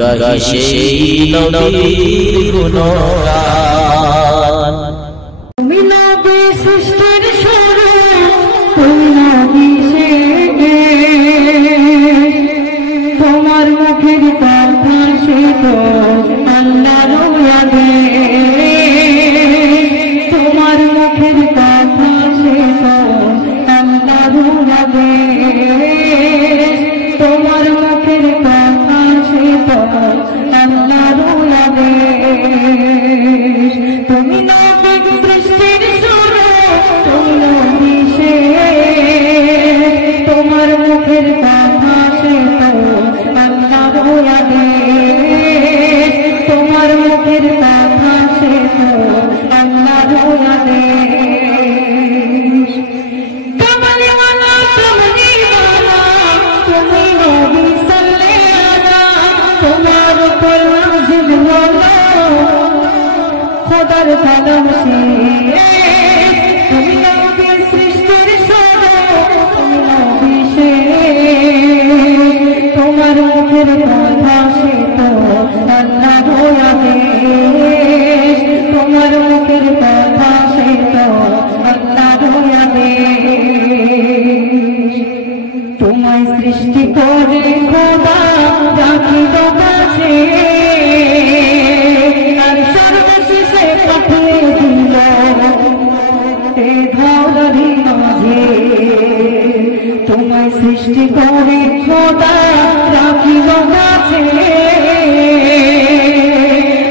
গাহি সেই নবীর গুণগান। তুমি নবী সৃষ্টির শুরু, তুমি নবী শেষ, তোমার মুখের কথা সে তো আল্লাহর আদেশ, তোমার মুখের কথা সে তো আল্লাহর আদেশ, তোমার মুখের কথা সে তো আল্লাহর আদেশ। তুমি নবী সৃষ্টির শুরু, তুমি নবী শেষ, তোমার মুখের কথা সে তো আল্লাহর আদেশ, তোমার মুখের কথা সে তো আল্লাহর আদেশ। কামলিওয়ালা কামলিওয়ালা তুমি নবী সাল্লাল্লাহু আলাইহি, তোমার উপর নাযিল হলো খোদার কলম শেষ, তুমি নবী সৃষ্টির শুরু, তুমি নবী শেষ, তোমার মুখের কথা সে তো আল্লাহর আদেশ, তোমার মুখের কথা সে তো আল্লাহর আদেশ। তোমায় সৃষ্টি করে খোদা রাখিল কাছে, আর সর্বশেষে পাঠিয়ে দিল এ ধরণী মাঝে। তোমায় সৃষ্টি করে খোদা রাখিল কাছে,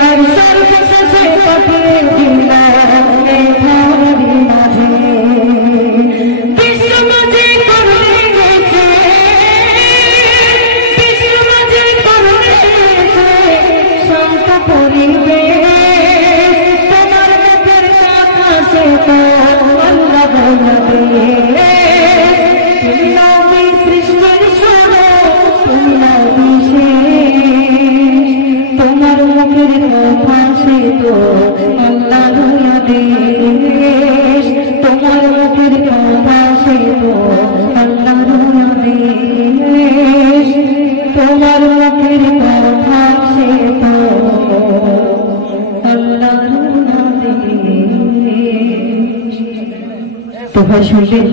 আর সর্বশেষে পাঠিয়ে দিল এ ধরণী মাঝে। বিশ্ব মাঝে করলে গেছে, বিশ্ব মাঝে করলে গেছে শান্ত পরিবেশ, তোমার মুখের কথা সে তো আল্লাহ বলবে। তুমি নবী সৃষ্টির শুরু, তুমি নবী শেষ, তোমার মুখের কথা সে তো আল্লাহর আদেশ, তোমার মুখের কথা সে তো আল্লাহর আদেশ, তোমার মুখের কথা সে তো আল্লাহর আদেশ। তো ভাই শুনলেন।